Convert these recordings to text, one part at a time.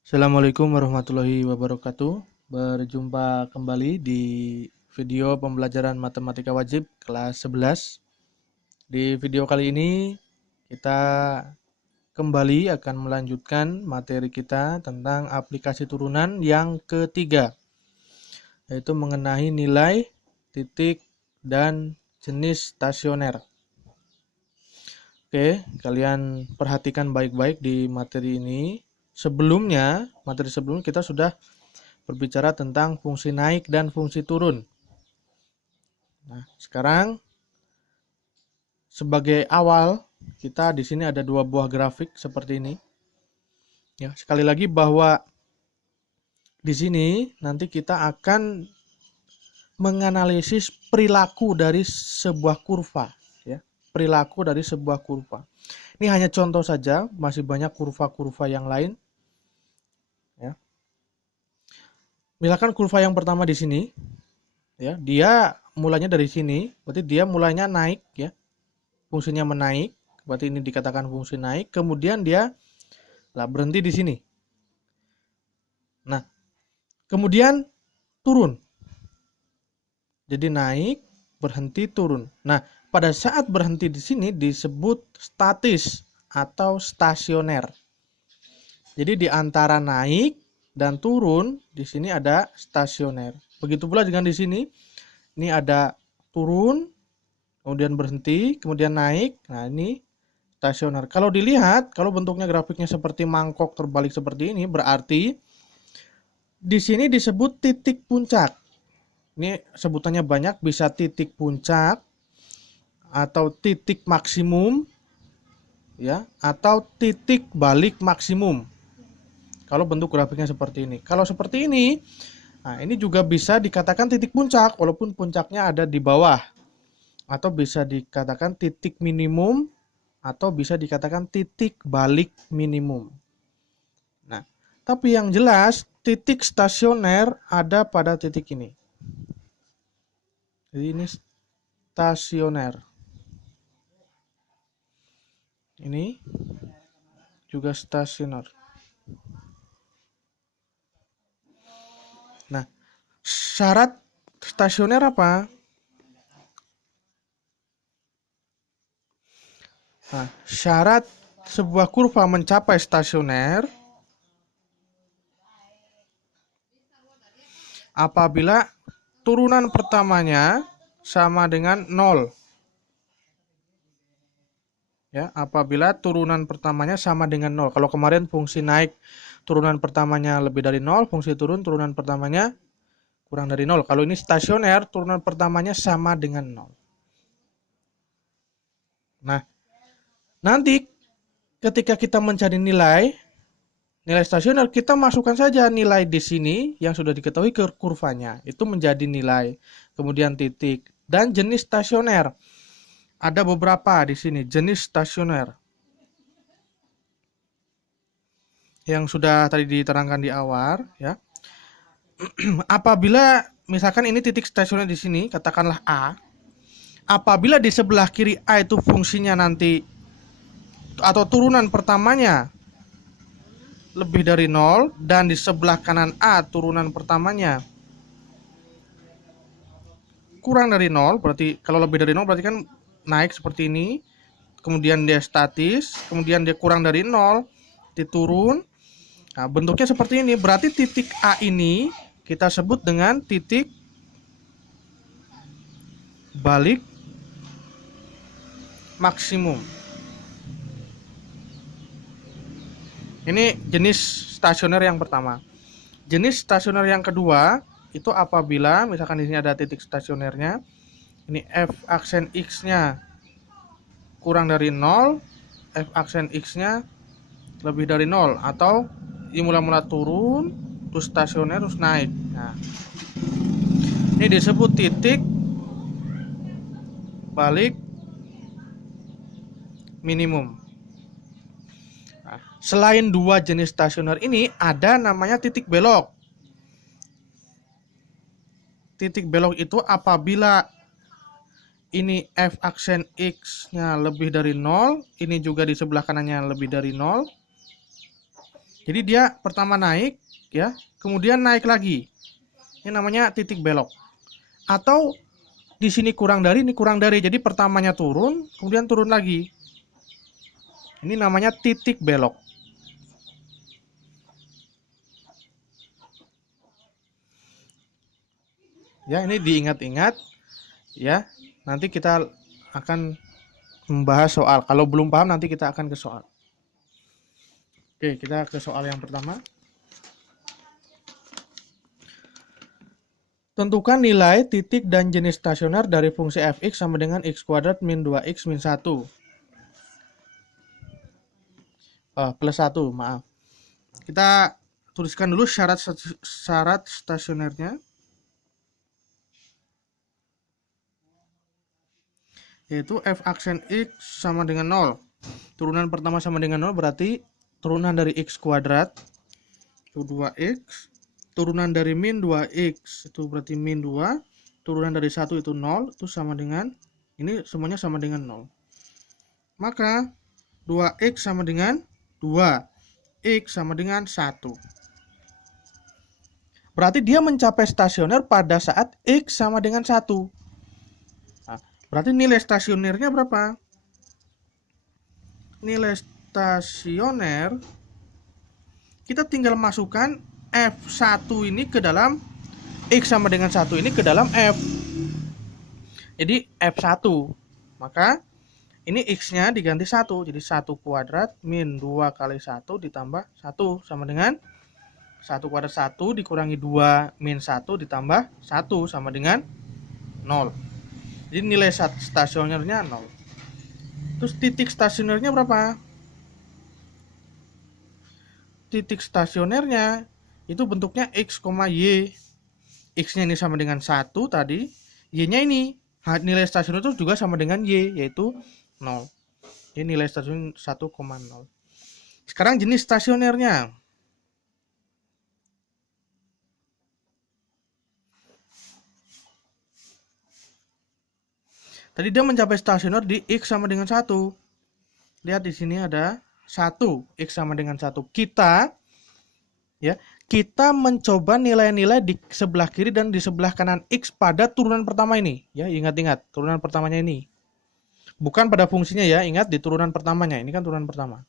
Assalamualaikum warahmatullahi wabarakatuh. Berjumpa kembali di video pembelajaran matematika wajib kelas 11. Di video kali ini kita kembali akan melanjutkan materi kita tentang aplikasi turunan yang ketiga, yaitu mengenai nilai, titik, dan jenis stasioner. Oke, kalian perhatikan baik-baik di materi ini. Materi sebelumnya kita sudah berbicara tentang fungsi naik dan fungsi turun. Nah, sekarang sebagai awal kita di sini ada dua buah grafik seperti ini. Ya, sekali lagi bahwa di sini nanti kita akan menganalisis perilaku dari sebuah kurva, ya. Perilaku dari sebuah kurva. Ini hanya contoh saja, masih banyak kurva-kurva yang lain. Ya. Misalkan kurva yang pertama di sini, ya, dia mulanya dari sini, berarti dia mulainya naik, ya, fungsinya menaik, berarti ini dikatakan fungsi naik. Kemudian dia berhenti di sini. Nah, kemudian turun, jadi naik, berhenti, turun. Nah, pada saat berhenti di sini disebut statis atau stasioner. Jadi di antara naik dan turun di sini ada stasioner. Begitu pula dengan di sini. Ini ada turun, kemudian berhenti, kemudian naik. Nah, ini stasioner. Kalau dilihat, kalau bentuknya grafiknya seperti mangkok terbalik seperti ini, berarti di sini disebut titik puncak. Ini sebutannya banyak, bisa titik puncak atau titik maksimum, ya, atau titik balik maksimum. Kalau bentuk grafiknya seperti ini. Kalau seperti ini, nah ini juga bisa dikatakan titik puncak walaupun puncaknya ada di bawah. Atau bisa dikatakan titik minimum atau bisa dikatakan titik balik minimum. Nah, tapi yang jelas titik stasioner ada pada titik ini. Jadi ini stasioner. Ini juga stasioner. Nah, syarat stasioner apa? Nah, syarat sebuah kurva mencapai stasioner apabila turunan pertamanya sama dengan 0. Ya, apabila turunan pertamanya sama dengan 0. Kalau kemarin fungsi naik turunan pertamanya lebih dari 0, fungsi turun turunan pertamanya kurang dari 0. Kalau ini stasioner, turunan pertamanya sama dengan 0. Nah, nanti ketika kita mencari nilai stasioner, kita masukkan saja nilai di sini yang sudah diketahui ke kurvanya. Itu menjadi nilai. Kemudian titik. Dan jenis stasioner. Ada beberapa di sini jenis stasioner yang sudah tadi diterangkan di awal, ya. Apabila misalkan ini titik stasioner di sini, katakanlah A. Apabila di sebelah kiri A itu fungsinya nanti atau turunan pertamanya lebih dari 0 dan di sebelah kanan A turunan pertamanya kurang dari 0, berarti kalau lebih dari 0 berarti kan naik seperti ini, kemudian dia statis, kemudian dia kurang dari 0, diturun. Nah, bentuknya seperti ini, berarti titik A ini kita sebut dengan titik balik maksimum. Ini jenis stasioner yang pertama. Jenis stasioner yang kedua itu apabila misalkan di sini ada titik stasionernya, ini F aksen X-nya kurang dari 0, F aksen X-nya lebih dari 0, atau ini mula-mula turun, terus stasioner, terus naik. Nah, ini disebut titik balik minimum. Nah, selain dua jenis stasioner ini, ada namanya titik belok. Titik belok itu apabila ini F aksen X-nya lebih dari 0, ini juga di sebelah kanannya lebih dari 0, Jadi dia pertama naik ya, kemudian naik lagi. Ini namanya titik belok. Atau di sini kurang dari, ini kurang dari. Jadi pertamanya turun, kemudian turun lagi. Ini namanya titik belok. Ya, ini diingat-ingat ya. Nanti kita akan membahas soal. Kalau belum paham nanti kita akan ke soal. Oke, kita ke soal yang pertama. Tentukan nilai titik dan jenis stasioner dari fungsi fx sama dengan x kuadrat min 2x min 1. Plus 1, maaf. Kita tuliskan dulu syarat stasionernya. Yaitu f aksen x sama dengan 0. Turunan pertama sama dengan 0 berarti turunan dari x kuadrat itu 2x. Turunan dari min 2x itu berarti min 2. Turunan dari 1 itu 0. Itu sama dengan, ini semuanya sama dengan 0. Maka 2x sama dengan 2. X sama dengan 1. Berarti dia mencapai stasioner pada saat X sama dengan 1. Nah, berarti nilai stasionernya berapa? Nilai stasioner, kita tinggal masukkan F1 ini ke dalam X sama dengan 1 ini ke dalam F. Jadi F1. Maka ini X-nya diganti 1. Jadi 1 kuadrat min 2 kali 1 ditambah 1 sama dengan 1 kuadrat 1 dikurangi 2 min 1 ditambah 1 sama dengan 0. Jadi nilai stasionernya 0. Terus titik stasionernya berapa? Titik stasionernya itu bentuknya X, Y. X-nya ini sama dengan 1 tadi. Y-nya ini, nilai stasioner itu juga sama dengan Y, yaitu 0. Ini nilai stasioner 1,0. Sekarang jenis stasionernya. Tadi dia mencapai stasioner di X sama dengan 1. Lihat di sini ada 1. X sama dengan 1. Kita mencoba nilai-nilai di sebelah kiri dan di sebelah kanan X pada turunan pertama ini. Ya, ingat-ingat, turunan pertamanya ini. Bukan pada fungsinya ya, ingat di turunan pertamanya. Ini kan turunan pertama.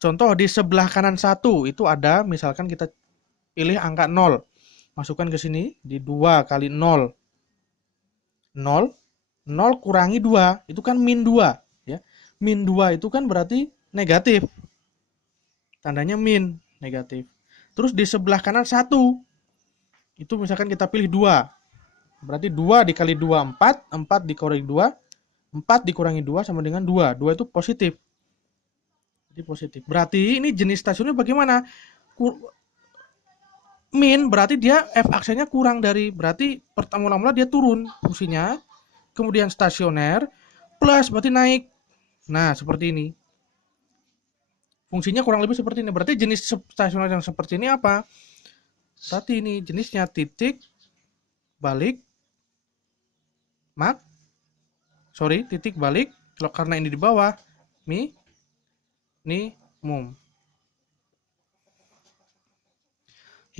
Contoh di sebelah kanan 1 itu ada, misalkan kita pilih angka 0. Masukkan ke sini, di 2 kali 0. 0 kurangi 2, itu kan min 2. Ya. Min 2 itu kan berarti negatif. Tandanya min, negatif. Terus di sebelah kanan 1. Itu misalkan kita pilih 2. Berarti 2 dikali 2, 4. 4 dikurangi 2. 4 dikurangi 2 sama dengan 2. 2 itu positif. Jadi positif. Berarti ini jenis stasioner bagaimana? Min berarti dia F aksennya kurang dari. Berarti mula-mula dia turun fungsinya. Kemudian stasioner. Plus berarti naik. Nah seperti ini. Fungsinya kurang lebih seperti ini. Berarti jenis stasioner yang seperti ini apa? Berarti ini jenisnya titik balik titik balik. Karena ini di bawah minimum.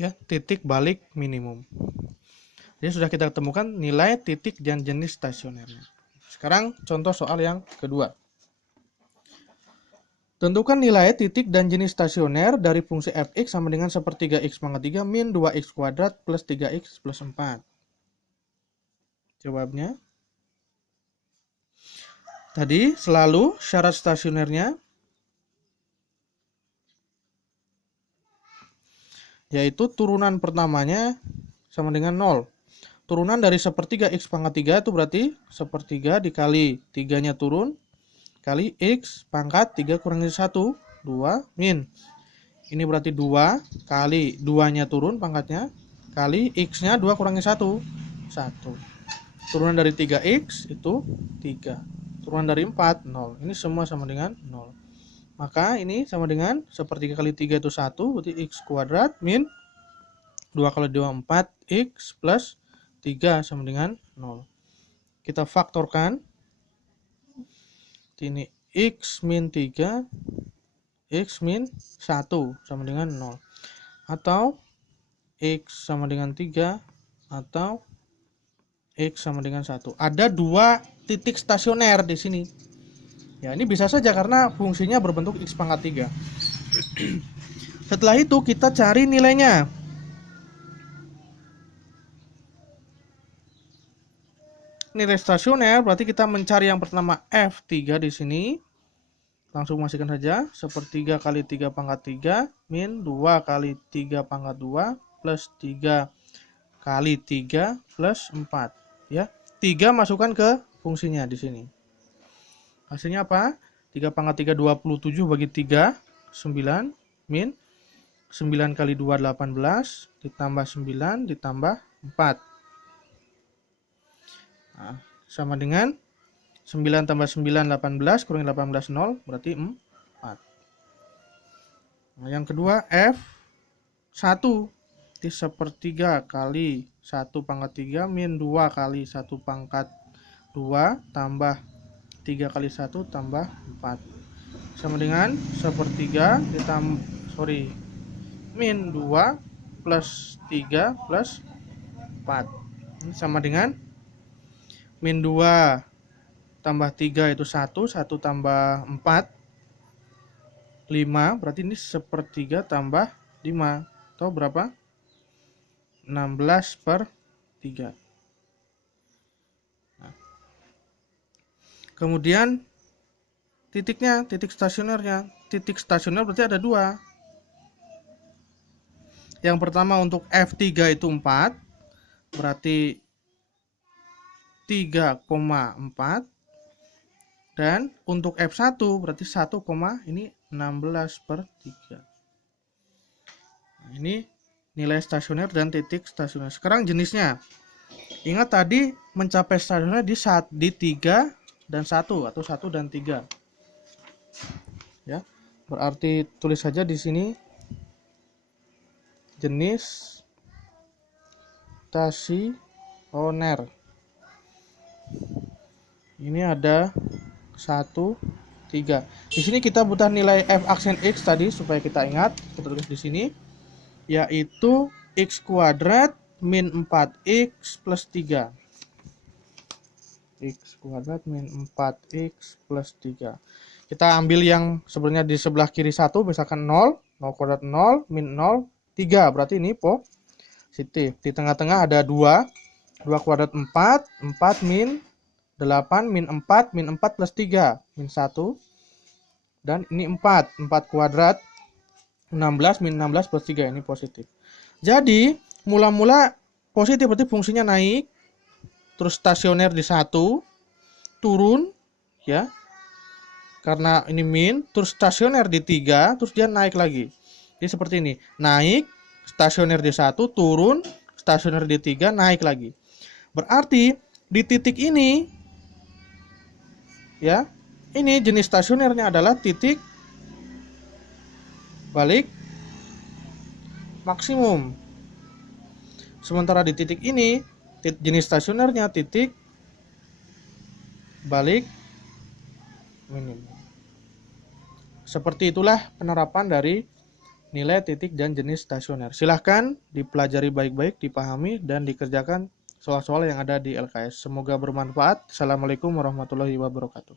Ya, titik balik minimum. Jadi sudah kita temukan nilai titik dan jenis stasionernya. Sekarang contoh soal yang kedua. Tentukan nilai titik dan jenis stasioner dari fungsi fx sama dengan sepertiga x pangkat 3 min 2x kuadrat plus 3x plus 4. Jawabnya. Tadi selalu syarat stasionernya yaitu turunan pertamanya sama dengan 0. Turunan dari sepertiga x pangkat 3 itu berarti sepertiga dikali 3-nya turun kali x pangkat 3 kurangi 1, 2 min. Ini berarti 2 kali 2-nya turun pangkatnya kali x-nya 2 kurangi 1, 1. Turunan dari 3x itu 3. Turunan dari 4, 0. Ini semua sama dengan 0. Maka ini sama dengan sepertiga kali 3 itu 1, berarti x kuadrat min 2 kali 2, 4x plus 3 sama dengan 0. Kita faktorkan. Ini x min 3 X min 1 sama dengan 0. Atau X sama dengan 3 atau X sama dengan 1. Ada dua titik stasioner di sini. Ya, ini bisa saja karena fungsinya berbentuk X pangkat 3. Setelah itu kita cari nilainya. Nilai stasioner berarti kita mencari yang pertama F3 di sini. Langsung masukkan saja. 1/3 kali 3 pangkat 3 min 2 kali 3 pangkat 2 plus 3 kali 3 plus 4. Ya, 3 masukkan ke fungsinya di sini. Hasilnya apa? 3 pangkat 3 27 bagi 3 9 min 9 kali 2 18 ditambah 9 ditambah 4. Nah, sama dengan 9 tambah 9 18 kurangi 18 0 berarti 4. Nah, yang kedua F1 di 1/3 kali 1 pangkat 3 min 2 kali 1 pangkat 2 tambah 3 kali 1 tambah 4 sama dengan 1/3 min 2 plus 3 plus 4. Ini sama dengan min 2 tambah 3 itu 1 tambah 4 5, berarti ini 1/3 tambah 5 atau berapa? 16/3. Nah, kemudian titiknya, titik stasionernya. Titik stasioner berarti ada dua. Yang pertama untuk F3 itu 4, berarti 3,4. Dan untuk F1 berarti 1, ini 16/3. Nah, ini nilai stasioner dan titik stasioner. Sekarang jenisnya. Ingat tadi mencapai stasioner di 3 dan 1 atau 1 dan 3. Ya. Berarti tulis saja di sini jenis stasioner. Ini ada 1, 3. Di sini kita butuh nilai f aksen x tadi supaya kita ingat. Kita tulis di sini yaitu x kuadrat min 4x plus 3. X kuadrat min 4x plus 3. Kita ambil yang sebenarnya di sebelah kiri 1, misalkan 0 kuadrat 0 min 0 3, berarti ini positif. Di tengah-tengah ada 2 kuadrat 4 min 8 min 4 plus 3 min 1, dan ini 4 kuadrat 16 min 16 plus 3, ini positif. Jadi mula-mula positif berarti fungsinya naik, terus stasioner di 1, turun ya karena ini min, terus stasioner di 3, terus dia naik lagi. Jadi seperti ini, naik, stasioner di 1, turun, stasioner di 3, naik lagi. Berarti di titik ini ya, ini jenis stasionernya adalah titik balik maksimum. Sementara di titik ini jenis stasionernya titik balik minimum. Seperti itulah penerapan dari nilai titik dan jenis stasioner. Silahkan dipelajari baik-baik, dipahami dan dikerjakan soal-soal yang ada di LKS. Semoga bermanfaat. Assalamualaikum warahmatullahi wabarakatuh.